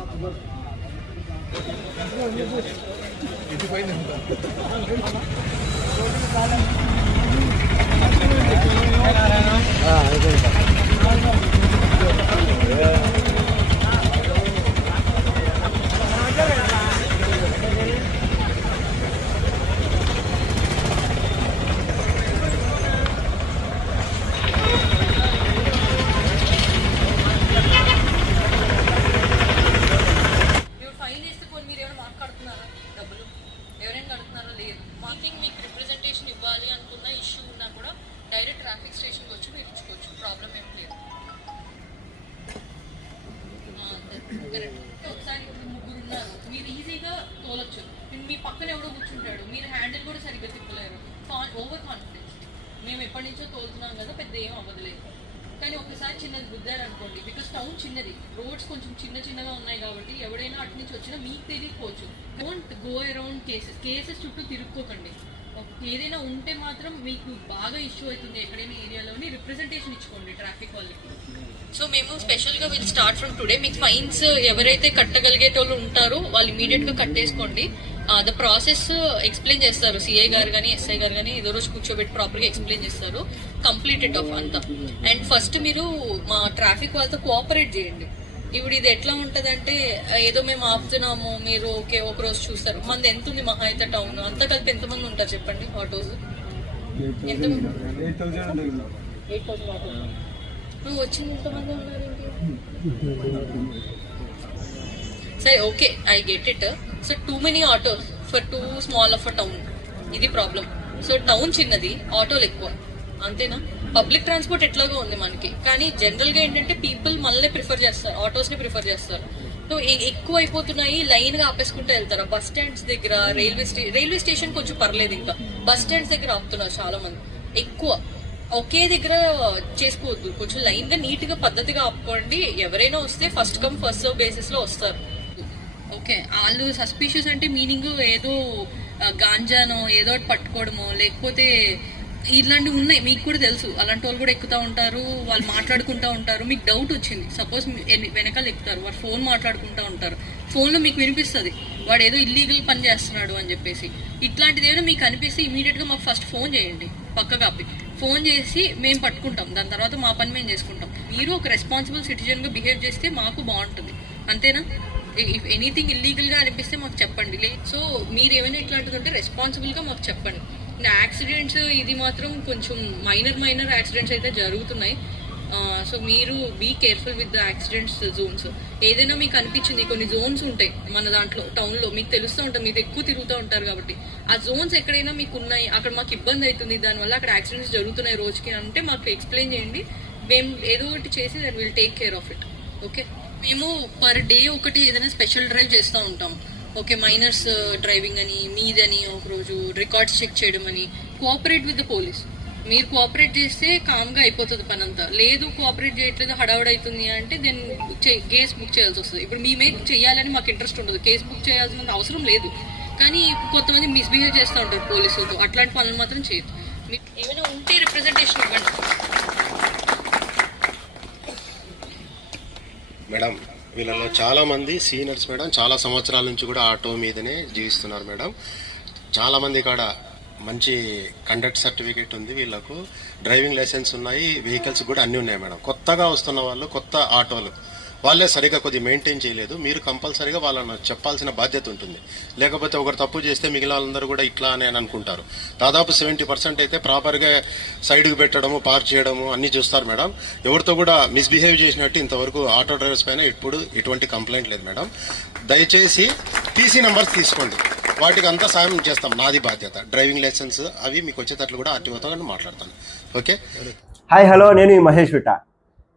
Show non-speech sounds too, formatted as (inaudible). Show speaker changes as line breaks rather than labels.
이거. 뭐. (laughs) 이거 이거 이거 이거 이거 거. Mocking మీకు representation ఇవ్వాలి అనుకున్న ఇష్యూ ఉన్నా కూడా డైరెక్ట్ ట్రాఫిక్ స్టేషన్కి వచ్చి మీరు ఇచ్చుకోవచ్చు. ప్రాబ్లం ఏం లేదు. ఒకసారి ముగ్గురు ఉన్నారు. మీరు ఈజీగా తోలొచ్చు. మీ పక్కన ఎవడో కూర్చుంటాడు. మీరు హ్యాండిల్ కూడా సరిగ్గా తిప్పలేరు. ఓవర్ కాన్ఫిడెన్స్ మేము ఎప్పటి నుంచో తోలుతున్నాం కదా పెద్ద ఏం అవ్వదు లేదు. కానీ ఒకసారి చిన్నది గుద్దారు అనుకోండి. బికాస్ టౌన్ చిన్నది. రోడ్స్ కొంచెం చిన్న చిన్నగా ఉన్నాయి కాబట్టి ఎవడైనా అటు నుంచి వచ్చినా మీకు తెలియకపోవచ్చు. Don't go around cases cases చుట్టూ తిరుక్కోకండి. ఏదైనా ఉంటే మాత్రం మీకు బాగా ఇష్యూ అవుతుంది ఎక్కడైనా ఏరియాలోని రిప్రజెంటేషన్ ఇచ్చుకోండి ట్రాఫిక్ వాళ్ళకి. సో మేము స్పెషల్గా విల్ స్టార్ట్ ఫ్రమ్ టుడే మీకు ఫైన్స్ ఎవరైతే కట్టగలిగేటోళ్ళు ఉంటారో వాళ్ళు ఇమీడియట్గా కట్టేసుకోండి. ద ప్రాసెస్ ఎక్స్ప్లెయిన్ చేస్తారు. సిఐ గారు కానీ ఎస్ఐ గారు కానీ ఏదో రోజు కూర్చోబెట్టి ప్రాపర్గా ఎక్స్ప్లెయిన్ చేస్తారు. కంప్లీట్ ఇట్ ఆఫ్ అంతా. అండ్ ఫస్ట్ మీరు మా ట్రాఫిక్ వాళ్ళతో కోఆపరేట్ చేయండి. ఇప్పుడు ఇది ఎట్లా ఉంటదంటే ఏదో మేము ఆపుతున్నాము మీరు ఓకే ఒక రోజు చూస్తారు. మంది ఎంత ఉంది మహా అయితే టౌన్ అంతా కలిపి ఎంత మంది ఉంటారు చెప్పండి ఆటోస్ ఎంత
eight thousand
eight thousand autos నువ్వు వచ్చిన ఎంతమంది ఉన్నారు సరే okay I get it so too many autos for too small of a town ఇది ప్రాబ్లం సో టౌన్ చిన్నది ఆటోలు ఎక్కువ. అంతేనా? పబ్లిక్ ట్రాన్స్పోర్ట్ ఎట్లాగో ఉంది మనకి. కానీ జనరల్గా ఏంటంటే పీపుల్ మళ్ళీ ప్రిఫర్ చేస్తారు. ఆటోస్ని ప్రిఫర్ చేస్తారు. సో ఎక్కువ అయిపోతున్నాయి లైన్గా ఆపేసుకుంటూ వెళ్తారు. బస్ స్టాండ్స్ దగ్గర రైల్వే స్టేషన్ రైల్వే స్టేషన్ కొంచెం పర్లేదు ఇంకా. బస్ స్టాండ్స్ దగ్గర ఆపుతున్నారు చాలా మంది ఎక్కువ. ఒకే దగ్గర చేసుకోవద్దు. కొంచెం లైన్గా నీట్గా పద్ధతిగా ఆపుకోండి. ఎవరైనా వస్తే ఫస్ట్ కమ్ ఫస్ట్ సర్వ్ బేసిస్లో వస్తారు. ఓకే వాళ్ళు సస్పీషియస్ అంటే మీనింగ్ ఏదో గాంజానో ఏదో ఒకటి పట్టుకోవడమో లేకపోతే ఇలాంటివి ఉన్నాయి మీకు కూడా తెలుసు. అలాంటి వాళ్ళు కూడా ఎక్కుతూ ఉంటారు వాళ్ళు మాట్లాడుకుంటా ఉంటారు. మీకు డౌట్ వచ్చింది. సపోజ్ వెనకాల ఎక్కుతారు. వాడు ఫోన్ మాట్లాడుకుంటా ఉంటారు. ఫోన్లో మీకు వినిపిస్తుంది. వాడు ఏదో ఇల్లీగల్ పని చేస్తున్నాడు అని చెప్పేసి. ఇట్లాంటిది ఏదో మీకు అనిపిస్తే ఇమీడియట్గా మాకు ఫస్ట్ ఫోన్ చేయండి. పక్క కాపి ఫోన్ చేసి మేము పట్టుకుంటాం. దాని తర్వాత మా పని మేము చేసుకుంటాం. మీరు ఒక రెస్పాన్సిబుల్ సిటిజన్గా బిహేవ్ చేస్తే మాకు బాగుంటుంది. అంతేనా? ఇఫ్ ఎనీథింగ్ ఇల్లీగల్గా అనిపిస్తే మాకు చెప్పండి. లే సో మీరు ఏమైనా ఇట్లాంటిది ఉంటే రెస్పాన్సిబుల్గా మాకు చెప్పండి. యాక్సిడెంట్స్ ఇది మాత్రం కొంచెం మైనర్ మైనర్ యాక్సిడెంట్స్ అయితే జరుగుతున్నాయి. సో మీరు be careful with the accidents zones ఏదైనా మీకు అనిపించింది కొన్ని జోన్స్ ఉంటాయి మన దాంట్లో టౌన్లో మీకు తెలుస్తూ ఉంటుంది మీరు ఎక్కువ తిరుగుతూ ఉంటారు కాబట్టి. ఆ జోన్స్ ఎక్కడైనా మీకు ఉన్నాయి అక్కడ మాకు ఇబ్బంది అవుతుంది దానివల్ల అక్కడ యాక్సిడెంట్స్ జరుగుతున్నాయి రోజుకి అంటే మాకు ఎక్స్ప్లెయిన్ చేయండి. మేము ఏదో ఒకటి చేసి then will take care of it okay. మేము పర్ డే ఒకటి ఏదైనా స్పెషల్ డ్రైవ్ చేస్తూ ఉంటాం. ఓకే మైనర్స్ uh, డ్రైవింగ్ అని మీదని ఒకరోజు రికార్డ్స్ చెక్ చేయడం అని. Cooperate with the police. మీరు కోఆపరేట్ చేస్తే కామ్గా అయిపోతుంది పని అంతా లేదు కోఆపరేట్ చేయట్లేదు హడావుడి అవుతుంది అంటే దెన్ కేస్ బుక్ చేయాల్సి వస్తుంది. ఇప్పుడు మేమే చేయాలని మాకు ఇంట్రెస్ట్ ఉండదు. కేసు బుక్ చేయాల్సిన అవసరం లేదు. కానీ కొంతమంది మిస్బిహేవ్ చేస్తూ ఉంటారు పోలీసులతో. అట్లాంటి పనులు మాత్రం చేయదు మీకు ఏమైనా ఉంటే రిప్రజెంటేషన్ ఇవ్వండి.
మేడం. వీళ్ళలో చాలామంది సీనియర్స్ మేడం. చాలా సంవత్సరాల నుంచి కూడా ఆటో మీదనే జీవిస్తున్నారు మేడం. చాలామంది కాడ మంచి కండక్ట్ సర్టిఫికేట్ ఉంది వీళ్ళకు. డ్రైవింగ్ లైసెన్స్ ఉన్నాయి. వెహికల్స్ కూడా అన్నీ ఉన్నాయి మేడం. కొత్తగా వస్తున్న వాళ్ళు కొత్త ఆటోలు. వాళ్ళే సరిగా కొద్దిగా మెయింటైన్ చేయలేదు. మీరు కంపల్సరీగా వాళ్ళని చెప్పాల్సిన బాధ్యత ఉంటుంది. లేకపోతే ఒకరు తప్పు చేస్తే మిగిలిన వాళ్ళందరూ కూడా ఇట్లా అని అనుకుంటారు. దాదాపు సెవెంటీ పర్సెంట్ అయితే ప్రాపర్గా సైడ్కి పెట్టడము పార్క్ చేయడము అన్నీ చూస్తారు మేడం. ఎవరితో కూడా మిస్బిహేవ్ చేసినట్టు ఇంతవరకు ఆటో డ్రైవర్స్ పైన ఇప్పుడు ఎటువంటి కంప్లైంట్ లేదు మేడం. దయచేసి టీసీ నెంబర్స్ తీసుకోండి. వాటికి అంతా సాయం చేస్తాం. నాది బాధ్యత. డ్రైవింగ్ లైసెన్స్ అవి మీకు వచ్చేటట్లు కూడా ఆర్టీఓతో కానీ మాట్లాడతాను. ఓకే?
హాయ్ హలో నేను మహేష్ విట.